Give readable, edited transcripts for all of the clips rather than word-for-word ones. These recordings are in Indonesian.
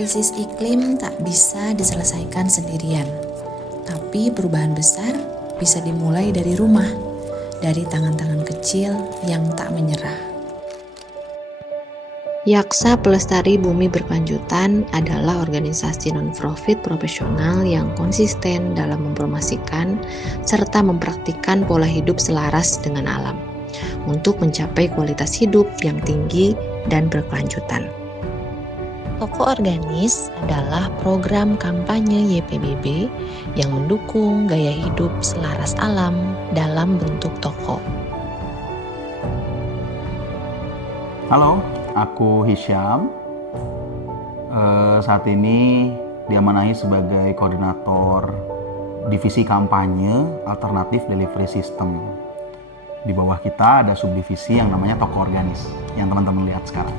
Krisis iklim tak bisa diselesaikan sendirian, tapi perubahan besar bisa dimulai dari rumah, dari tangan-tangan kecil yang tak menyerah. Yaksa Pelestari Bumi Berkelanjutan adalah organisasi non-profit profesional yang konsisten dalam mempromosikan serta mempraktikkan pola hidup selaras dengan alam untuk mencapai kualitas hidup yang tinggi dan berkelanjutan. Toko Organis adalah program kampanye YPBB yang mendukung gaya hidup selaras alam dalam bentuk toko. Halo, aku Hisyam. Saat ini diamanahi sebagai koordinator divisi kampanye alternatif delivery system. Di bawah kita ada subdivisi yang namanya Toko Organis yang teman-teman lihat sekarang.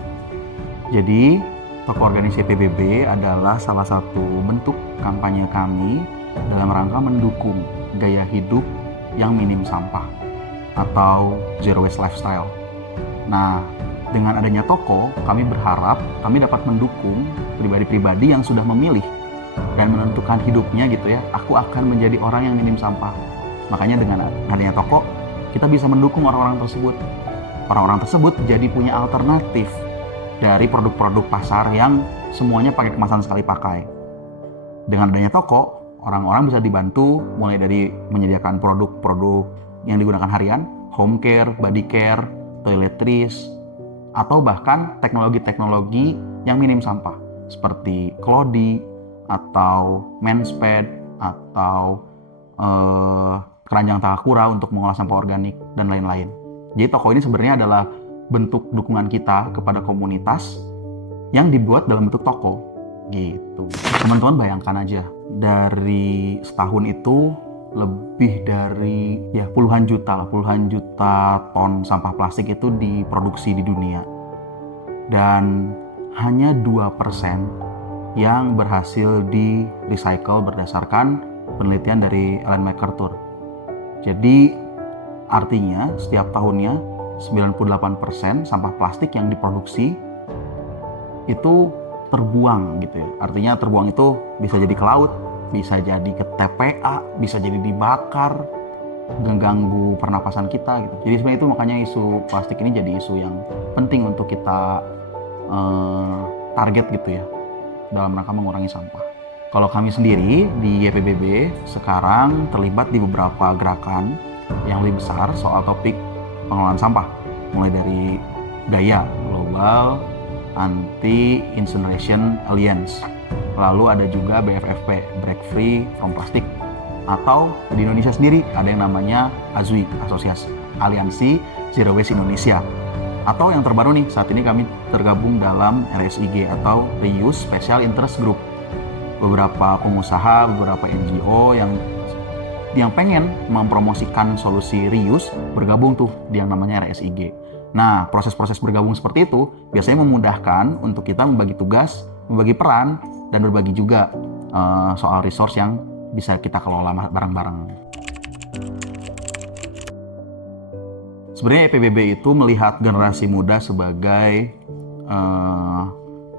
Jadi Toko Organis YPBB adalah salah satu bentuk kampanye kami dalam rangka mendukung gaya hidup yang minim sampah atau zero waste lifestyle. Nah, dengan adanya toko, kami berharap kami dapat mendukung pribadi-pribadi yang sudah memilih dan menentukan hidupnya gitu ya, aku akan menjadi orang yang minim sampah. Makanya dengan adanya toko, kita bisa mendukung orang-orang tersebut. Orang-orang tersebut jadi punya alternatif dari produk-produk pasar yang semuanya pakai kemasan sekali pakai. Dengan adanya toko, orang-orang bisa dibantu mulai dari menyediakan produk-produk yang digunakan harian, home care, body care, toiletries, atau bahkan teknologi-teknologi yang minim sampah seperti Klodi atau men's pad atau keranjang Takakura untuk mengolah sampah organik dan lain-lain. Jadi toko ini sebenarnya adalah bentuk dukungan kita kepada komunitas yang dibuat dalam bentuk toko gitu. Teman-teman bayangkan aja, dari setahun itu lebih dari puluhan juta ton sampah plastik itu diproduksi di dunia, dan hanya 2% yang berhasil di recycle berdasarkan penelitian dari Ellen MacArthur. Jadi artinya setiap tahunnya 98% sampah plastik yang diproduksi itu terbuang gitu ya. Artinya terbuang itu bisa jadi ke laut, bisa jadi ke TPA, bisa jadi dibakar, mengganggu pernapasan kita gitu. Jadi sebenarnya itu makanya isu plastik ini jadi isu yang penting untuk kita target gitu ya dalam rangka mengurangi sampah. Kalau kami sendiri di YPBB sekarang terlibat di beberapa gerakan yang lebih besar soal topik pengelolaan sampah, mulai dari GAIA Global Anti Incineration Alliance. Lalu ada juga BFFP, Break Free from Plastic. Atau di Indonesia sendiri ada yang namanya AZWI, Asosiasi Aliansi Zero Waste Indonesia. Atau yang terbaru nih, saat ini kami tergabung dalam RSIG atau Reuse Special Interest Group. Beberapa pengusaha, beberapa NGO yang pengen mempromosikan solusi reuse bergabung tuh di yang namanya RSIG. Nah, proses-proses bergabung seperti itu biasanya memudahkan untuk kita membagi tugas, membagi peran, dan berbagi juga soal resource yang bisa kita kelola bareng-bareng. Sebenarnya EPBB itu melihat generasi muda sebagai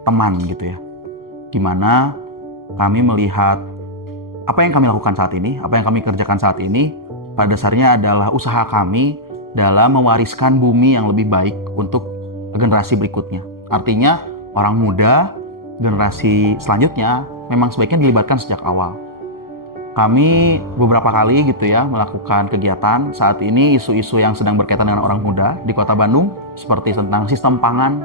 teman gitu ya. Gimana kami melihat apa yang kami lakukan saat ini, apa yang kami kerjakan saat ini, pada dasarnya adalah usaha kami dalam mewariskan bumi yang lebih baik untuk generasi berikutnya. Artinya orang muda, generasi selanjutnya memang sebaiknya dilibatkan sejak awal. Kami beberapa kali gitu ya melakukan kegiatan saat ini isu-isu yang sedang berkaitan dengan orang muda di Kota Bandung, seperti tentang sistem pangan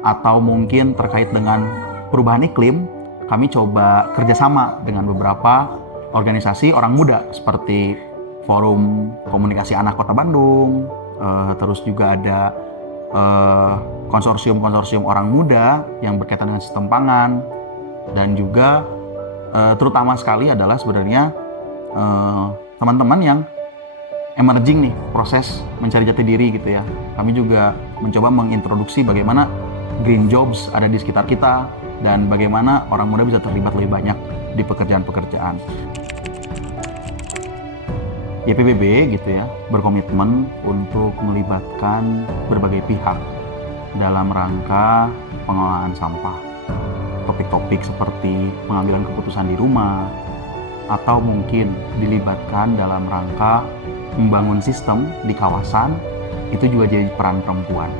atau mungkin terkait dengan perubahan iklim. Kami coba kerjasama dengan beberapa organisasi orang muda seperti Forum Komunikasi Anak Kota Bandung, terus juga ada konsorsium-konsorsium orang muda yang berkaitan dengan sistem pangan, dan juga terutama sekali adalah sebenarnya teman-teman yang emerging nih, proses mencari jati diri gitu ya. Kami juga mencoba mengintroduksi bagaimana green jobs ada di sekitar kita dan bagaimana orang muda bisa terlibat lebih banyak di pekerjaan-pekerjaan. YPBB gitu ya berkomitmen untuk melibatkan berbagai pihak dalam rangka pengelolaan sampah. topik-topik seperti pengambilan keputusan di rumah, atau mungkin dilibatkan dalam rangka membangun sistem di kawasan, itu juga jadi peran perempuan.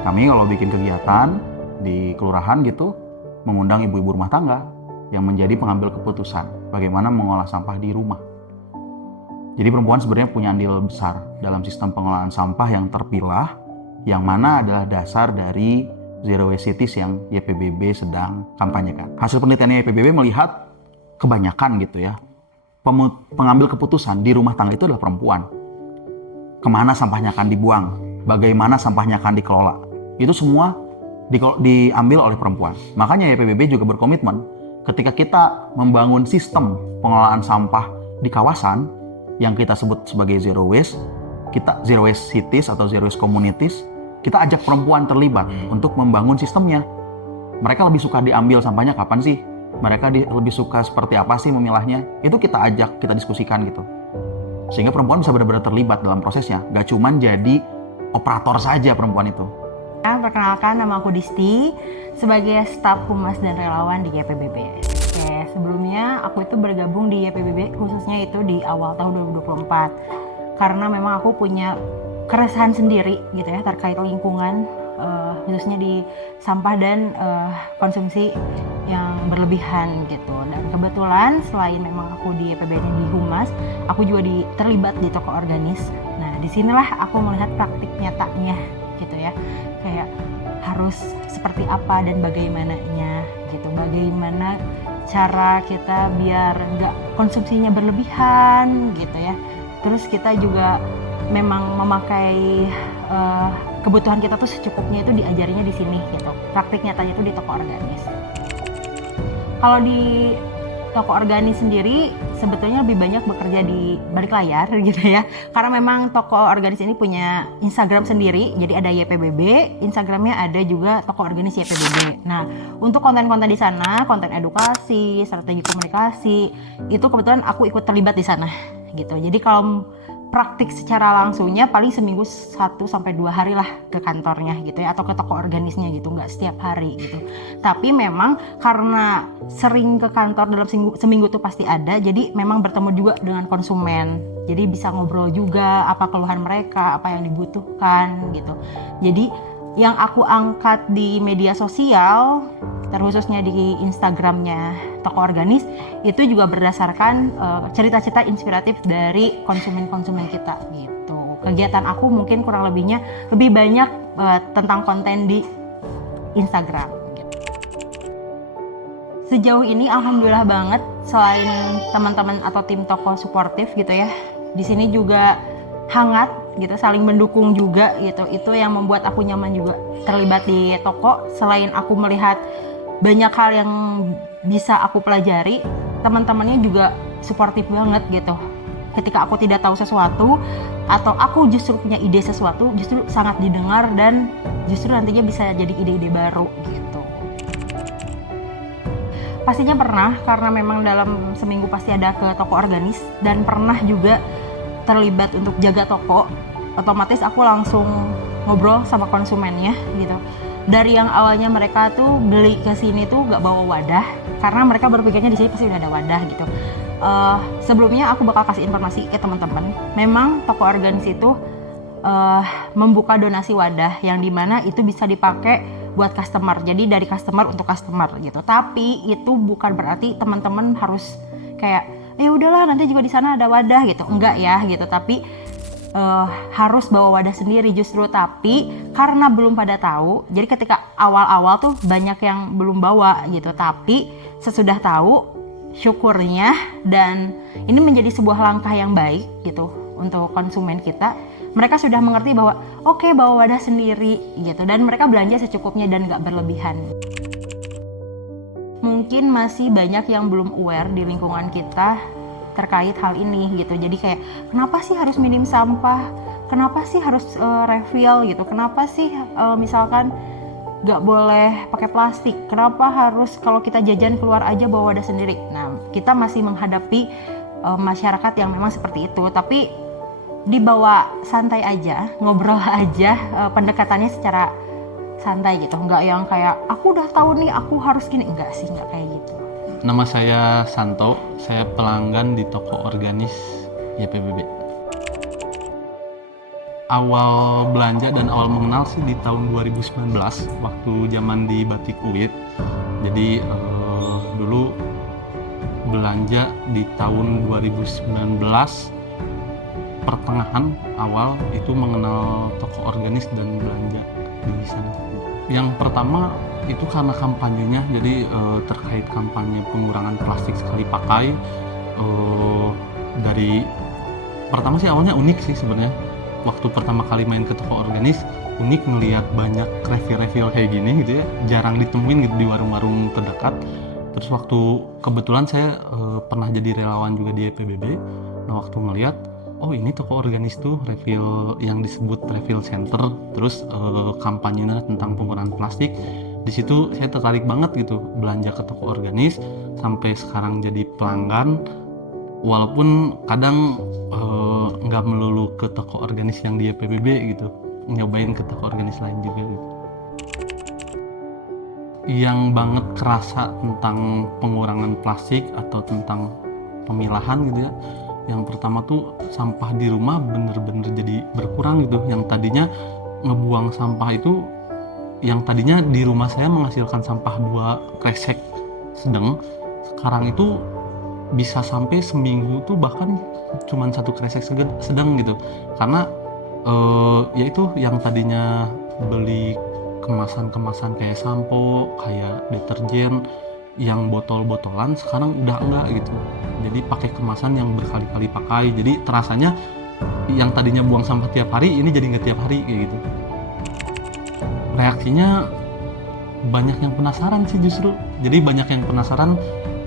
Kami kalau bikin kegiatan di kelurahan gitu, mengundang ibu-ibu rumah tangga yang menjadi pengambil keputusan bagaimana mengolah sampah di rumah. Jadi perempuan sebenarnya punya andil besar dalam sistem pengelolaan sampah yang terpilah, yang mana adalah dasar dari Zero Waste Cities yang YPBB sedang kampanyekan. Hasil penelitiannya YPBB melihat kebanyakan gitu ya, pengambil keputusan di rumah tangga itu adalah perempuan. Kemana sampahnya akan dibuang, bagaimana sampahnya akan dikelola, itu semua diambil oleh perempuan. Makanya YPBB juga berkomitmen ketika kita membangun sistem pengelolaan sampah di kawasan yang kita sebut sebagai Zero Waste, kita Zero Waste Cities atau Zero Waste Communities, kita ajak perempuan terlibat untuk membangun sistemnya. Mereka lebih suka diambil sampahnya kapan sih? Mereka lebih suka seperti apa sih memilahnya? Itu kita ajak, kita diskusikan gitu. Sehingga perempuan bisa benar-benar terlibat dalam prosesnya. Gak cuman jadi operator saja perempuan itu. Perkenalkan, nama aku Disti sebagai staf humas dan relawan di YPBB. Sebelumnya aku itu bergabung di YPBB khususnya itu di awal tahun 2024. Karena memang aku punya keresahan sendiri gitu ya terkait lingkungan, khususnya di sampah dan konsumsi yang berlebihan gitu. Dan kebetulan selain memang aku di YPBB di Humas, aku juga terlibat di toko organis. Nah, disinilah aku melihat praktik nyatanya gitu ya, kayak harus seperti apa dan bagaimananya gitu. Bagaimana cara kita biar nggak konsumsinya berlebihan gitu ya. Terus kita juga memang memakai kebutuhan kita tuh secukupnya, itu diajarinya di sini gitu. Praktik nyatanya itu di toko organis. Kalau di toko organis sendiri sebetulnya lebih banyak bekerja di balik layar gitu ya. Karena memang toko organis ini punya Instagram sendiri, jadi ada YPBB, Instagramnya ada juga toko organis YPBB. Nah, untuk konten-konten di sana, konten edukasi, strategi komunikasi, itu kebetulan aku ikut terlibat di sana gitu. Jadi kalau praktik secara langsungnya paling seminggu 1-2 hari lah ke kantornya gitu ya, atau ke toko organisnya gitu, nggak setiap hari gitu. Tapi memang karena sering ke kantor dalam seminggu tuh pasti ada, jadi memang bertemu juga dengan konsumen, jadi bisa ngobrol juga apa keluhan mereka, apa yang dibutuhkan gitu. Jadi yang aku angkat di media sosial, terkhususnya di Instagramnya toko organis, itu juga berdasarkan cerita-cerita inspiratif dari konsumen-konsumen kita gitu. Kegiatan aku mungkin kurang lebihnya lebih banyak tentang konten di Instagram gitu. Sejauh ini alhamdulillah banget, selain teman-teman atau tim toko suportif gitu ya, di sini juga hangat gitu, saling mendukung juga gitu. Itu yang membuat aku nyaman juga terlibat di toko. Selain aku melihat banyak hal yang bisa aku pelajari, teman-temannya juga suportif banget gitu. Ketika aku tidak tahu sesuatu atau aku justru punya ide sesuatu, justru sangat didengar dan justru nantinya bisa jadi ide-ide baru gitu. Pastinya pernah, karena memang dalam seminggu pasti ada ke toko organis, dan pernah juga terlibat untuk jaga toko. Otomatis aku langsung ngobrol sama konsumennya gitu. Dari yang awalnya mereka tuh beli ke sini tuh gak bawa wadah, karena mereka berpikirnya di sini pasti udah ada wadah gitu. Sebelumnya aku bakal kasih informasi ke teman-teman. Memang toko organis itu membuka donasi wadah, yang dimana itu bisa dipakai buat customer. Jadi dari customer untuk customer gitu. Tapi itu bukan berarti teman-teman harus kayak udahlah nanti juga di sana ada wadah gitu. Enggak ya gitu. Tapi harus bawa wadah sendiri justru. Tapi karena belum pada tahu, jadi ketika awal-awal tuh banyak yang belum bawa gitu. Tapi sesudah tahu, syukurnya, dan ini menjadi sebuah langkah yang baik gitu untuk konsumen kita. Mereka sudah mengerti bahwa oke, bawa wadah sendiri gitu, dan mereka belanja secukupnya dan gak berlebihan. Mungkin masih banyak yang belum aware di lingkungan kita terkait hal ini gitu. Jadi kayak kenapa sih harus minim sampah, kenapa sih harus refill gitu, kenapa sih misalkan gak boleh pakai plastik, kenapa harus kalau kita jajan keluar aja bawa wadah sendiri. Nah, kita masih menghadapi masyarakat yang memang seperti itu, tapi dibawa santai aja, ngobrol aja, pendekatannya secara santai gitu, nggak yang kayak aku udah tahu nih aku harus gini, enggak sih, nggak kayak gitu. Nama saya Santo, saya pelanggan di toko organis YPBB. Awal belanja dan awal mengenal sih di tahun 2019 waktu zaman di Batik UIT. Jadi dulu belanja di tahun 2019 pertengahan awal itu mengenal toko organis dan belanja di sana. Yang pertama itu karena kampanyenya, jadi terkait kampanye pengurangan plastik sekali pakai. Dari pertama sih awalnya unik sih sebenarnya. Waktu pertama kali main ke toko organis, unik melihat banyak refill kayak gini gitu ya, jarang ditemuin gitu di warung-warung terdekat. Terus waktu kebetulan saya pernah jadi relawan juga di YPBB. Nah waktu ngelihat, oh ini toko organis tuh refill yang disebut refill center, terus kampanyenya tentang pengurangan plastik. Di situ saya tertarik banget gitu belanja ke toko organis, sampai sekarang jadi pelanggan. Walaupun kadang nggak melulu ke toko organis yang di YPBB gitu, nyobain ke toko organis lain juga gitu. Yang banget kerasa tentang pengurangan plastik atau tentang pemilahan gitu ya, yang pertama tuh sampah di rumah bener-bener jadi berkurang gitu. Yang tadinya ngebuang sampah itu, yang tadinya di rumah saya menghasilkan sampah 2 kresek sedang, sekarang itu bisa sampai seminggu tuh bahkan cuman 1 kresek sedang gitu. Karena yaitu yang tadinya beli kemasan-kemasan kayak sampo, kayak deterjen yang botol-botolan, sekarang udah enggak gitu. Jadi pakai kemasan yang berkali-kali pakai. Jadi terasanya yang tadinya buang sampah tiap hari, ini jadi nggak tiap hari kayak gitu. Reaksinya banyak yang penasaran sih justru. Jadi banyak yang penasaran,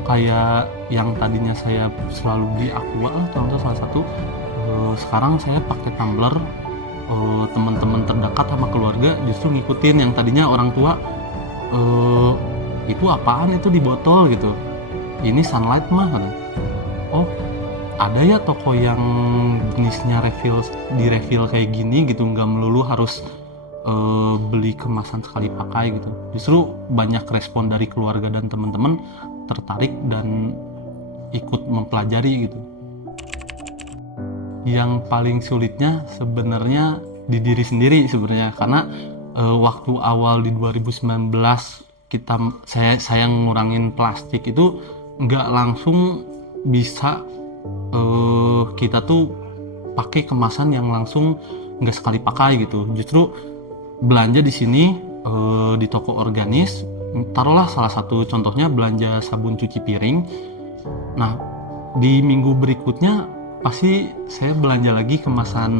kayak yang tadinya saya selalu beli Aqua lah, contoh salah satu, sekarang saya pakai tumbler. Teman-teman terdekat sama keluarga justru ngikutin. Yang tadinya orang tua, itu apaan itu di botol gitu, ini Sunlight mah. Oh ada ya toko yang jenisnya di refill kayak gini gitu, nggak melulu harus beli kemasan sekali pakai gitu. Justru banyak respon dari keluarga dan teman-teman tertarik dan ikut mempelajari gitu. Yang paling sulitnya sebenarnya di diri sendiri sebenarnya, karena waktu awal di 2019 saya ngurangin plastik itu nggak langsung bisa kita tuh pakai kemasan yang langsung nggak sekali pakai gitu. Justru belanja di sini di toko organis, taruhlah salah satu contohnya belanja sabun cuci piring. Nah di minggu berikutnya pasti saya belanja lagi kemasan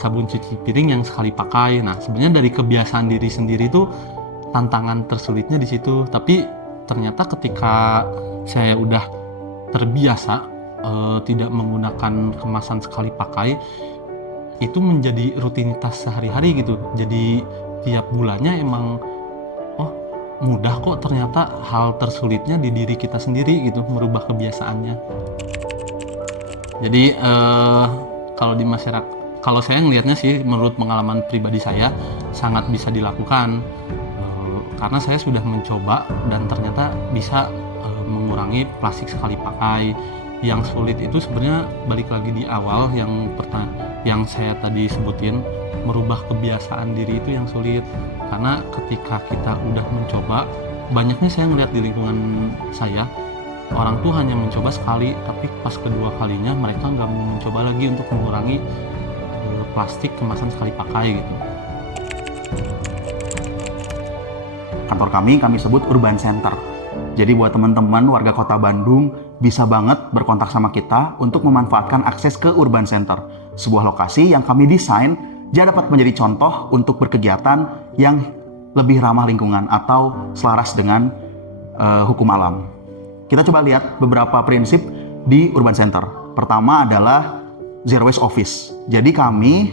sabun cuci piring yang sekali pakai. Nah sebenarnya dari kebiasaan diri sendiri tuh tantangan tersulitnya di situ. Tapi ternyata ketika saya udah terbiasa tidak menggunakan kemasan sekali pakai, itu menjadi rutinitas sehari-hari gitu. Jadi tiap bulannya emang mudah kok ternyata hal tersulitnya di diri kita sendiri gitu, merubah kebiasaannya. Jadi kalau di masyarakat, kalau saya ngelihatnya sih menurut pengalaman pribadi saya sangat bisa dilakukan, karena saya sudah mencoba dan ternyata bisa mengurangi plastik sekali pakai. Yang sulit itu sebenarnya balik lagi di awal yang saya tadi sebutin, merubah kebiasaan diri itu yang sulit. Karena ketika kita udah mencoba, banyaknya saya ngelihat di lingkungan saya, orang tuh hanya mencoba sekali, tapi pas kedua kalinya mereka nggak mau mencoba lagi untuk mengurangi plastik kemasan sekali pakai gitu. Kantor kami sebut Urban Center. Jadi buat teman-teman warga Kota Bandung bisa banget berkontak sama kita untuk memanfaatkan akses ke Urban Center, sebuah lokasi yang kami desain jadi dapat menjadi contoh untuk berkegiatan yang lebih ramah lingkungan atau selaras dengan hukum alam. Kita coba lihat beberapa prinsip di Urban Center. Pertama adalah Zero Waste Office. Jadi kami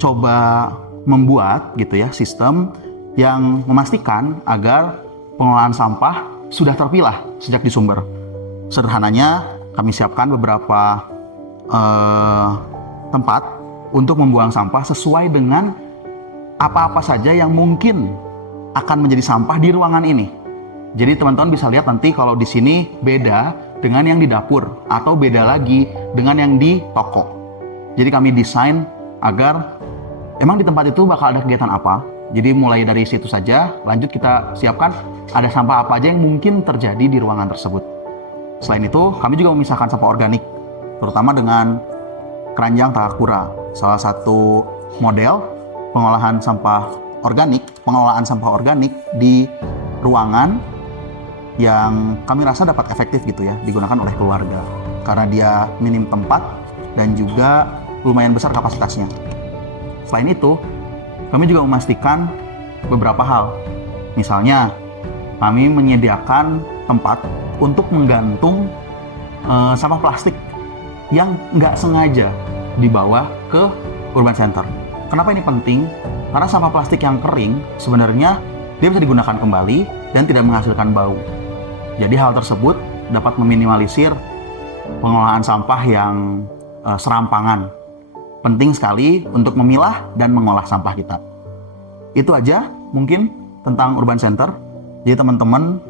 coba membuat gitu ya sistem yang memastikan agar pengelolaan sampah sudah terpilah sejak di sumber. Sederhananya kami siapkan beberapa tempat untuk membuang sampah sesuai dengan apa-apa saja yang mungkin akan menjadi sampah di ruangan ini. Jadi teman-teman bisa lihat nanti kalau di sini beda dengan yang di dapur atau beda lagi dengan yang di toko. Jadi kami desain agar emang di tempat itu bakal ada kegiatan apa. Jadi mulai dari situ saja, lanjut kita siapkan ada sampah apa aja yang mungkin terjadi di ruangan tersebut. Selain itu, kami juga memisahkan sampah organik, terutama dengan keranjang Takakura, salah satu model pengelolaan sampah organik di ruangan yang kami rasa dapat efektif gitu ya, digunakan oleh keluarga. Karena dia minim tempat dan juga lumayan besar kapasitasnya. Selain itu, kami juga memastikan beberapa hal. Misalnya, kami menyediakan tempat untuk menggantung sampah plastik yang nggak sengaja dibawa ke urban center. Kenapa ini penting? Karena sampah plastik yang kering sebenarnya dia bisa digunakan kembali dan tidak menghasilkan bau. Jadi hal tersebut dapat meminimalisir pengelolaan sampah yang serampangan. Penting sekali untuk memilah dan mengolah sampah kita. Itu aja mungkin tentang urban center. Jadi teman-teman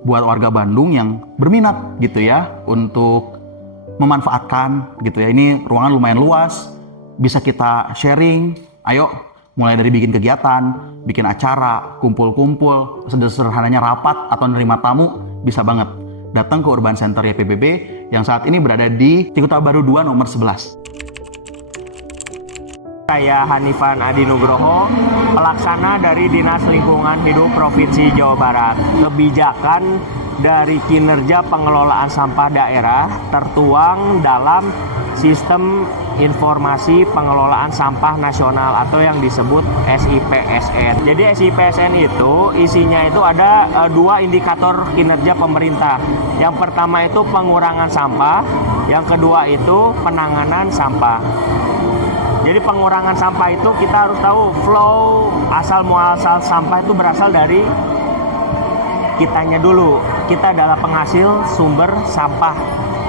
buat warga Bandung yang berminat gitu ya untuk memanfaatkan gitu ya. Ini ruangan lumayan luas, bisa kita sharing. Ayo mulai dari bikin kegiatan, bikin acara, kumpul-kumpul, sederhananya rapat atau menerima tamu, bisa banget datang ke Urban Center YPBB yang saat ini berada di Cikuta Baru 2 nomor 11. Saya Hanifan Adi Nugroho, pelaksana dari Dinas Lingkungan Hidup Provinsi Jawa Barat. Kebijakan dari kinerja pengelolaan sampah daerah tertuang dalam Sistem Informasi Pengelolaan Sampah Nasional atau yang disebut SIPSN. Jadi SIPSN itu isinya itu ada dua indikator kinerja pemerintah. Yang pertama itu pengurangan sampah, yang kedua itu penanganan sampah. Jadi pengurangan sampah itu kita harus tahu flow asal muasal sampah itu berasal dari kitanya dulu. Kita adalah penghasil sumber sampah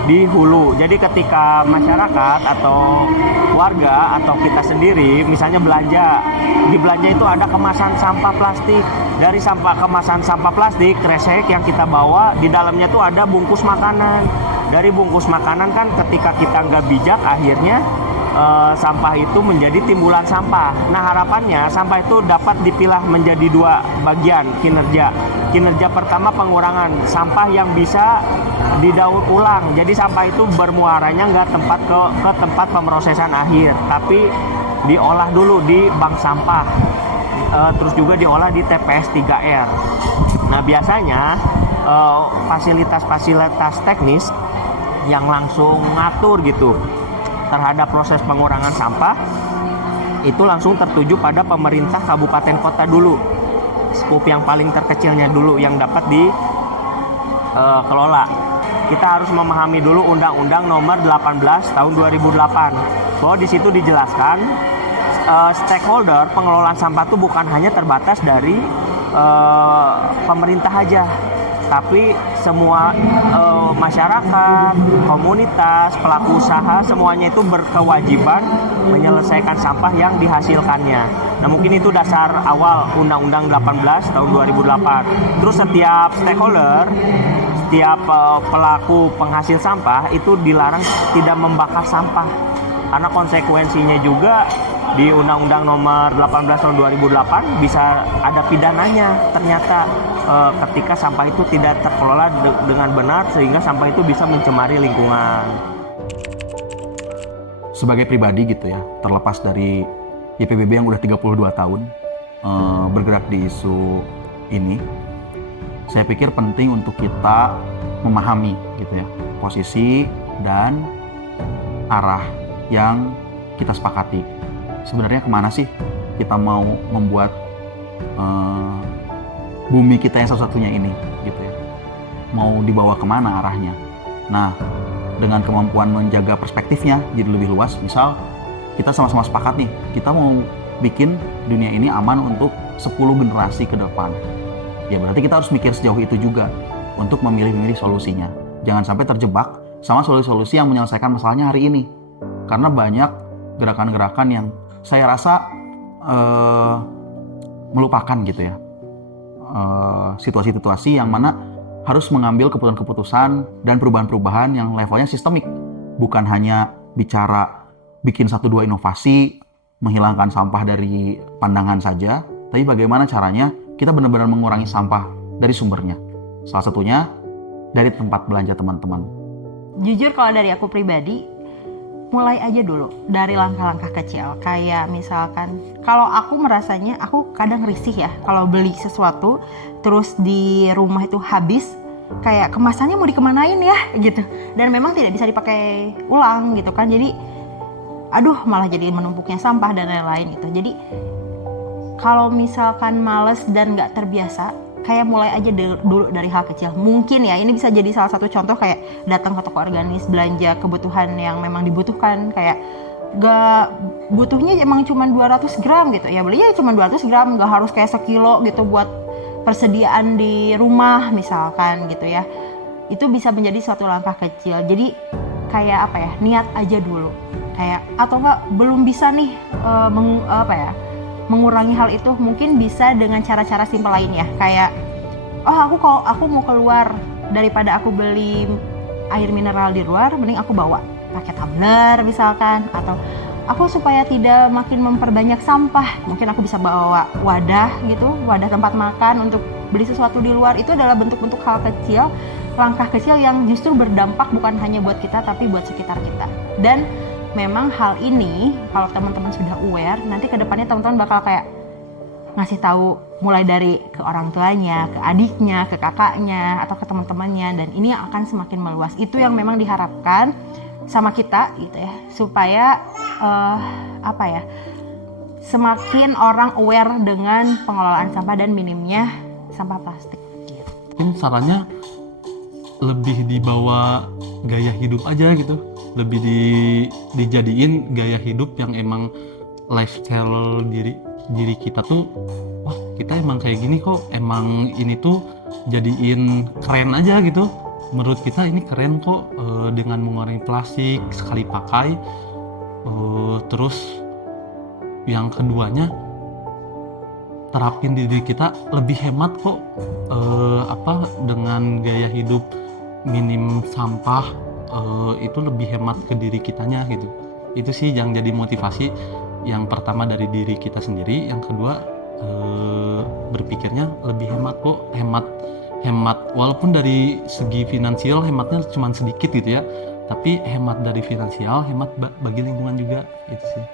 di hulu. Jadi ketika masyarakat atau warga atau kita sendiri misalnya belanja, di belanja itu ada kemasan sampah plastik. Dari kemasan sampah plastik, kresek yang kita bawa di dalamnya tuh ada bungkus makanan. Dari bungkus makanan kan ketika kita nggak bijak akhirnya sampah itu menjadi timbulan sampah. Nah harapannya sampah itu dapat dipilah menjadi dua bagian kinerja. Kinerja pertama pengurangan sampah yang bisa didaur ulang. Jadi sampah itu bermuaranya nggak ke tempat pemrosesan akhir, tapi diolah dulu di bank sampah. Terus juga diolah di TPS 3R. Nah biasanya fasilitas-fasilitas teknis yang langsung ngatur gitu terhadap proses pengurangan sampah itu langsung tertuju pada pemerintah kabupaten kota dulu, skup yang paling terkecilnya dulu yang dapat dikelola. Kita harus memahami dulu Undang-Undang Nomor 18 Tahun 2008 bahwa di situ dijelaskan stakeholder pengelolaan sampah itu bukan hanya terbatas dari pemerintah aja, tapi semua masyarakat, komunitas, pelaku usaha semuanya itu berkewajiban menyelesaikan sampah yang dihasilkannya. Nah mungkin itu dasar awal Undang-Undang 18 tahun 2008. Terus setiap stakeholder, setiap pelaku penghasil sampah itu dilarang tidak membakar sampah. Karena konsekuensinya juga di Undang-Undang Nomor 18 tahun 2008 bisa ada pidananya ternyata ketika sampah itu tidak terkelola dengan benar sehingga sampah itu bisa mencemari lingkungan. Sebagai pribadi gitu ya, terlepas dari YPBB yang udah 32 tahun bergerak di isu ini, saya pikir penting untuk kita memahami gitu ya posisi dan arah yang kita sepakati. Sebenarnya kemana sih kita mau membuat bumi kita yang satu-satunya ini gitu ya, mau dibawa kemana arahnya. Nah dengan kemampuan menjaga perspektifnya jadi lebih luas, misal kita sama-sama sepakat nih kita mau bikin dunia ini aman untuk 10 generasi ke depan, ya berarti kita harus mikir sejauh itu juga untuk memilih-milih solusinya. Jangan sampai terjebak sama solusi-solusi yang menyelesaikan masalahnya hari ini, karena banyak gerakan-gerakan yang saya rasa melupakan gitu ya situasi-situasi yang mana harus mengambil keputusan-keputusan dan perubahan-perubahan yang levelnya sistemik. Bukan hanya bicara bikin 1-2 inovasi, menghilangkan sampah dari pandangan saja, tapi bagaimana caranya kita benar-benar mengurangi sampah dari sumbernya. Salah satunya dari tempat belanja teman-teman. Jujur kalau dari aku pribadi, mulai aja dulu dari langkah-langkah kecil. Kayak misalkan, kalau aku merasanya, aku kadang risih ya kalau beli sesuatu terus di rumah itu habis, kayak kemasannya mau dikemanain ya gitu. Dan memang tidak bisa dipakai ulang gitu kan. Jadi aduh, malah jadi menumpuknya sampah dan lain-lain gitu. Jadi kalau misalkan males dan nggak terbiasa, kayak mulai aja dulu dari hal kecil. Mungkin ya ini bisa jadi salah satu contoh, kayak datang ke toko organis, belanja kebutuhan yang memang dibutuhkan, kayak gak butuhnya emang cuma 200 gram gitu ya, belinya cuma 200 gram, gak harus kayak sekilo gitu buat persediaan di rumah misalkan gitu ya. Itu bisa menjadi suatu langkah kecil. Jadi kayak apa ya, niat aja dulu. Kayak atau enggak belum bisa nih mengurangi hal itu, mungkin bisa dengan cara-cara simpel lainnya. Kayak kalau aku mau keluar, daripada aku beli air mineral di luar, mending aku bawa pakai tumbler misalkan. Atau aku supaya tidak makin memperbanyak sampah, mungkin aku bisa bawa wadah gitu, wadah tempat makan untuk beli sesuatu di luar. Itu adalah bentuk-bentuk hal kecil, langkah kecil yang justru berdampak bukan hanya buat kita tapi buat sekitar kita. Dan memang hal ini kalau teman-teman sudah aware, nanti kedepannya teman-teman bakal kayak ngasih tahu mulai dari ke orang tuanya, ke adiknya, ke kakaknya, atau ke teman-temannya, dan ini akan semakin meluas. Itu yang memang diharapkan sama kita gitu ya, supaya semakin orang aware dengan pengelolaan sampah dan minimnya sampah plastik. Mungkin sarannya lebih dibawa gaya hidup aja gitu, lebih dijadiin gaya hidup yang emang lifestyle diri kita tuh, wah kita emang kayak gini kok, emang ini tuh jadiin keren aja gitu. Menurut kita ini keren kok, dengan mengurangi plastik sekali pakai. Terus yang keduanya, terapin diri kita lebih hemat kok, dengan gaya hidup minim sampah, itu lebih hemat ke diri kitanya gitu. Itu sih yang jadi motivasi. Yang pertama dari diri kita sendiri, yang kedua berpikirnya lebih hemat kok, hemat walaupun dari segi finansial hematnya cuma sedikit gitu ya, tapi hemat dari finansial, hemat bagi lingkungan juga, itu sih.